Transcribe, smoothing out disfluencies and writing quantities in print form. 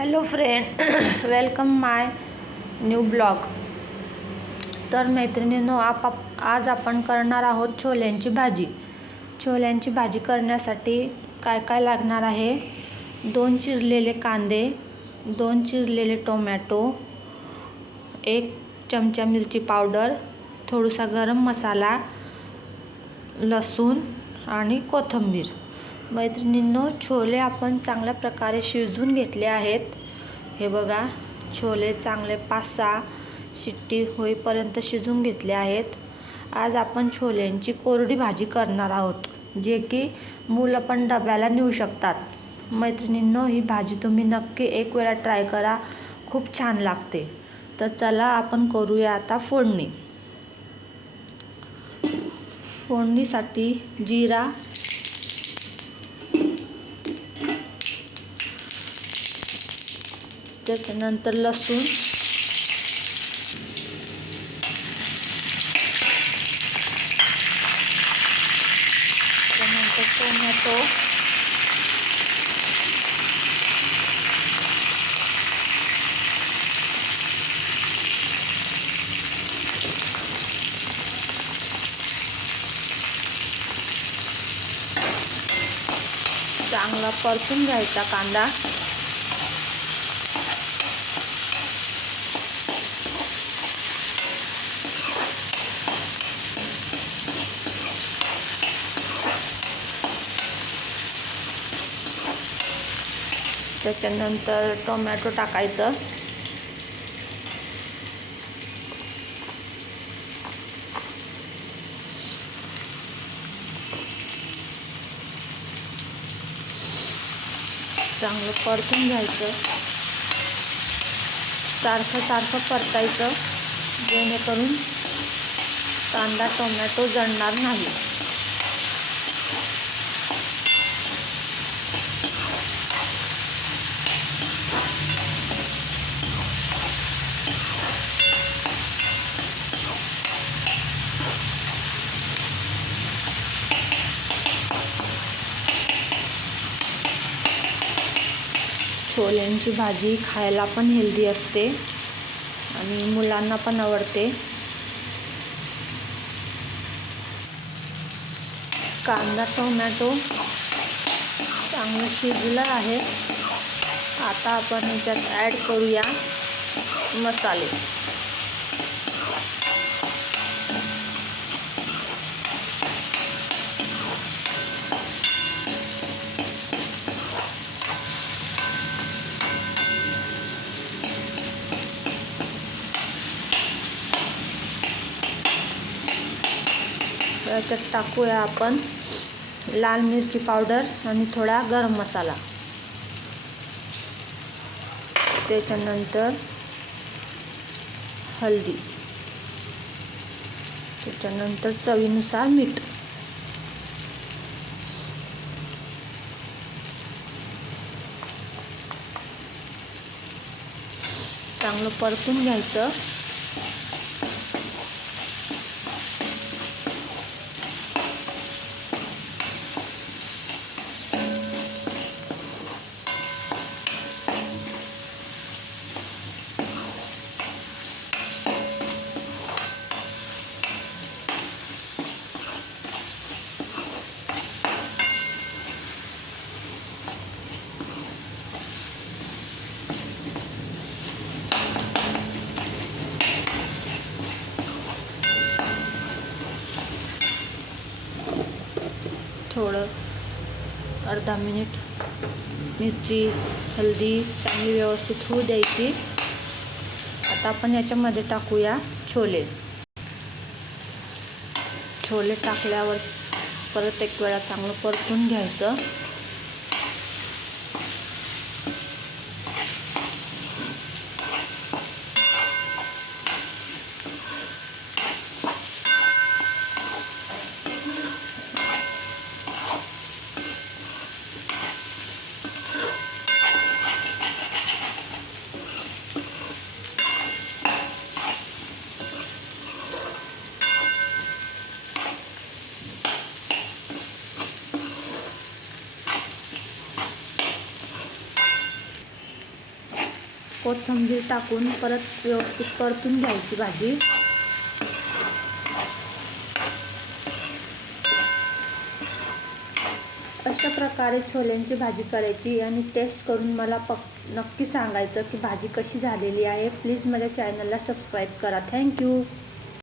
Hello friend, welcome माय new blog. तर मैत्रिणींनो, आज आपण करणार आहोत छोल्यांची भाजी. छोल्यांची भाजी करण्यासाठी काय काय लागणार आहे: 2 चिरलेले कांदे, 2 चिरलेले टोमॅटो, 1 चमचा मिरची पावडर, थोडासा गरम मसाला, लसूण आणि कोथिंबीर. मैत्रिणींनो, छोले आपण चांगल्या प्रकारे शिजवून घेतले आहेत. हे बघा, छोले चांगले 5-6 शिट्टी होईपर्यंत शिजवून घेतले आहेत. आज आपण छोल्यांची कोरडी भाजी करणार आहोत, जे की मुलं पण डब्याला नेऊ शकतात. मैत्रिणींनो, ही भाजी तुम्ही नक्की एक वेळा ट्राय करा, खूप छान लागते. तर चला आपण करूया आता फोडणी. फोडणीसाठी जिरा, त्याच्यानंतर लसूण, त्यानंतर टोमॅटो, चांगला परतून घ्यायचा कांदा. त्याच्यानंतर टोमॅटो टाकायचं. चांगलं परतून घ्यायचं. सारखं परतायचं, जेणेकरून कांदा टोमॅटो जळणार नाही. छोल्यांची भाजी खायला पण हेल्दी असते आणि मुलांना पण आवडते. कांदा टोमॅटो चांगलं शिजलं आहे. आता आपण याच्यात ॲड करूया मसाले. याच्यात टाकूया आपण लाल मिरची पावडर आणि थोडा गरम मसाला. त्याच्यानंतर हळदी, त्याच्यानंतर चवीनुसार मीठ. चांगलं परतून घ्यायचं. थोडं अर्धा मिनिट मिरची हळदी चांगली व्यवस्थित होऊ द्यायची. आता आपण याच्यामध्ये टाकूया छोले. छोले टाकल्यावर परत एक वेळा चांगलं परतून घ्यायचं. कोथिंबीर टाकून परत व्यवस्थित परतून घ्यायची भाजी। अशा प्रकारे छोल्यांची भाजी करायची आणि टेस्ट करून मला नक्की सांगायचं की भाजी कशी झालेली आहे। प्लीज माझ्या चॅनलला सबस्क्राईब करा। थँक्यू।